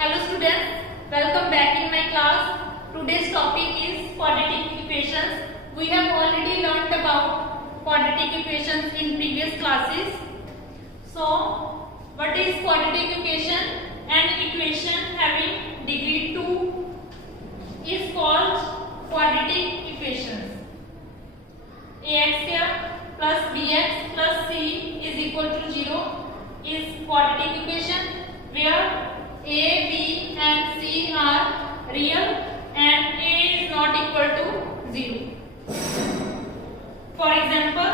Hello students, welcome back in my class. Today's topic is quadratic equations. We have already learnt about quadratic equations in previous classes. So, what is quadratic equation? An equation having degree 2 is called quadratic equations. Ax square plus bx plus c is equal to 0 is quadratic equation where a, b and c are real and a is not equal to 0. For example,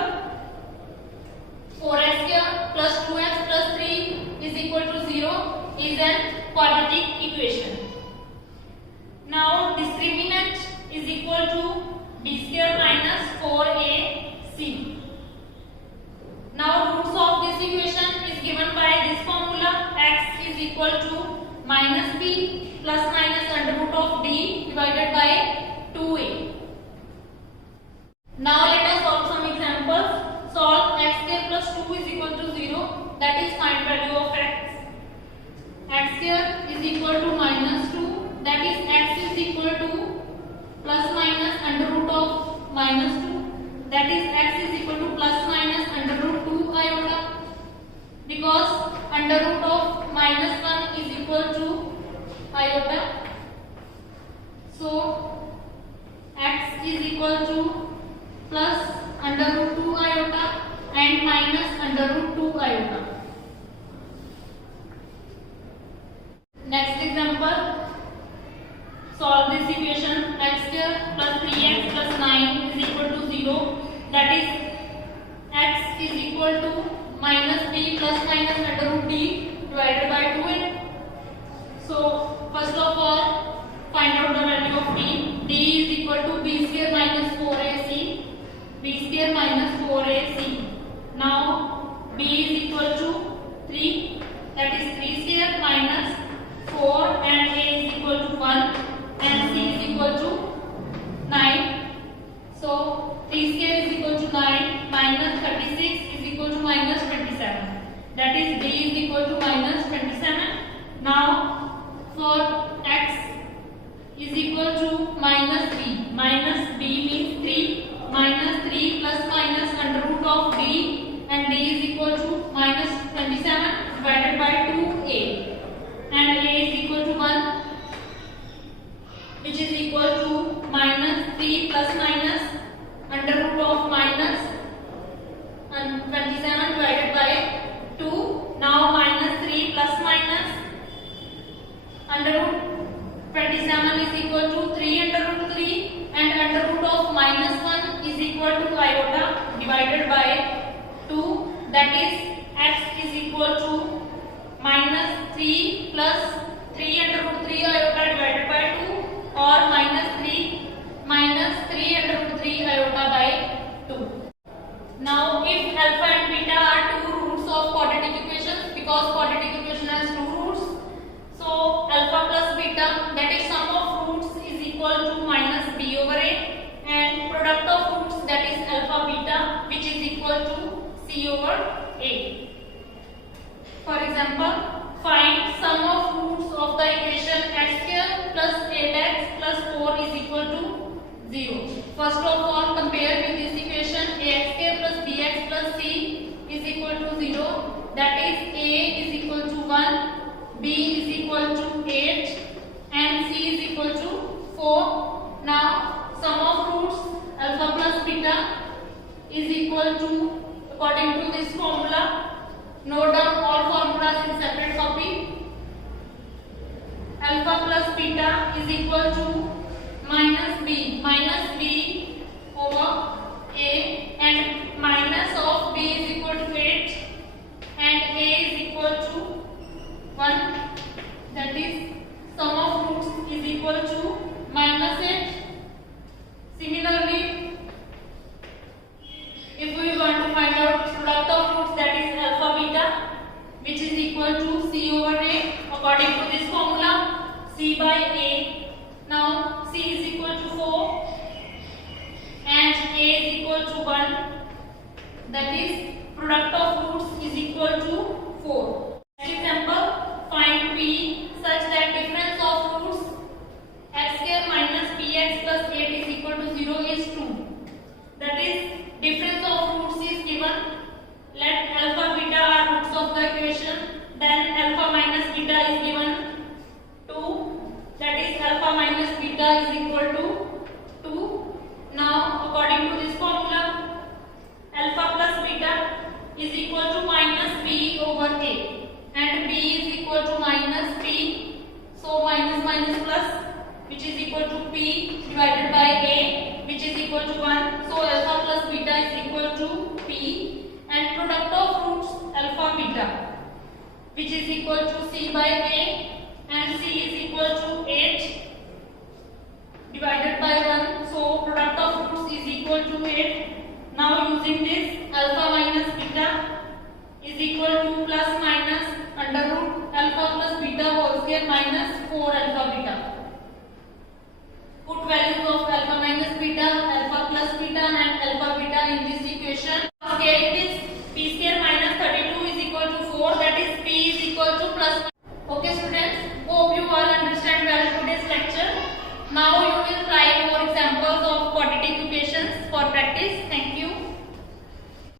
4x square plus 2x plus 3 is equal to 0 is an quadratic equation. Now discriminant is equal to b square minus 4ac. Now roots of this equation is given by this formula. X is equal to minus b plus minus under root of d divided by 2a. Now let us solve some examples. Solve x square plus 2 is equal to 0, that is find value of x. X square is equal to minus 2, that is x is equal to plus minus under root of minus 2, that is x is equal to plus minus under root 2 iota, because under root of minus 1 is equal to iota. So x is equal to plus under root 2 iota and minus under root 2 iota. Next example, solve this equation. X square plus 3x plus 9 is equal to 0, that is x is equal to minus b plus minus under root d divided by 2a. So first of all, find out the value of d. D is equal to b square minus 4ac. b square minus 4ac. Now b is equal to 3, that is 3 square minus 4 and a is equal to 1 and c is equal to 9. So 3 square is equal to 9 minus 36 is equal to minus 27. That is b is equal to minus 27. Now for x is equal to minus b. Minus b means 3. Minus 3 plus minus under root of d and d is equal to minus 27 divided by 2a. And a is equal to 1, which is equal to minus 3 plus minus under root of minus 27 divided by 2. Now minus 3 plus minus under root 27 is equal to 3 under root 3 and under root of minus 1 is equal to iota divided by 2, that is x is equal to minus 3 plus 3 under root 3 iota divided by 2 or minus 3 under root 3 iota by 2. Now if alpha and beta are two roots of quadratic equations, because quadratic equation has two roots, so alpha plus beta, that is sum of roots, is equal to minus b over a, and product of roots, that is alpha beta, which is equal to c over a. For example, find sum of roots of the equation x square plus 8x plus 4 is equal to 0. First of all, compare with this equation. Ax square plus bx plus c is equal to 0, that is a is equal to 1, b is equal to 8 and c is equal to 4. Now sum of roots alpha plus beta is equal to, according to this formula, note down all formulas in separate copy. Alpha plus beta is equal to minus b over a, and minus of b is equal to 8 and a is equal to 1, that is sum of roots is equal to minus 8. Similarly, if we want to find out product of roots, that is alpha beta, which is equal to c over a, according to this formula, c by a. Now c is equal to 4 and a is equal to 1, that is product of roots is equal to 4. Next example, find p such that that is difference of roots is given. Let alpha beta are roots of the equation. Then alpha minus beta is given 2. That is alpha minus beta is equal to 2. Now according to this formula, alpha plus beta is equal to minus b over a, and b is equal to minus p. So minus minus plus, which is equal to p divided by a, which is equal to 1. So alpha plus beta is equal to p, and product of roots alpha beta, which is equal to c by a, and c is equal to 8 divided by 1. So product of roots is equal to 8. Now using this, alpha minus beta is equal to plus minus under root alpha plus beta whole square minus 4 alpha beta. Put values of alpha minus beta, alpha plus beta and alpha beta in this equation. Okay, it is p square minus 32 is equal to 4, that is p is equal to plus. Okay students, hope you all understand well today's lecture. Now you will try more examples of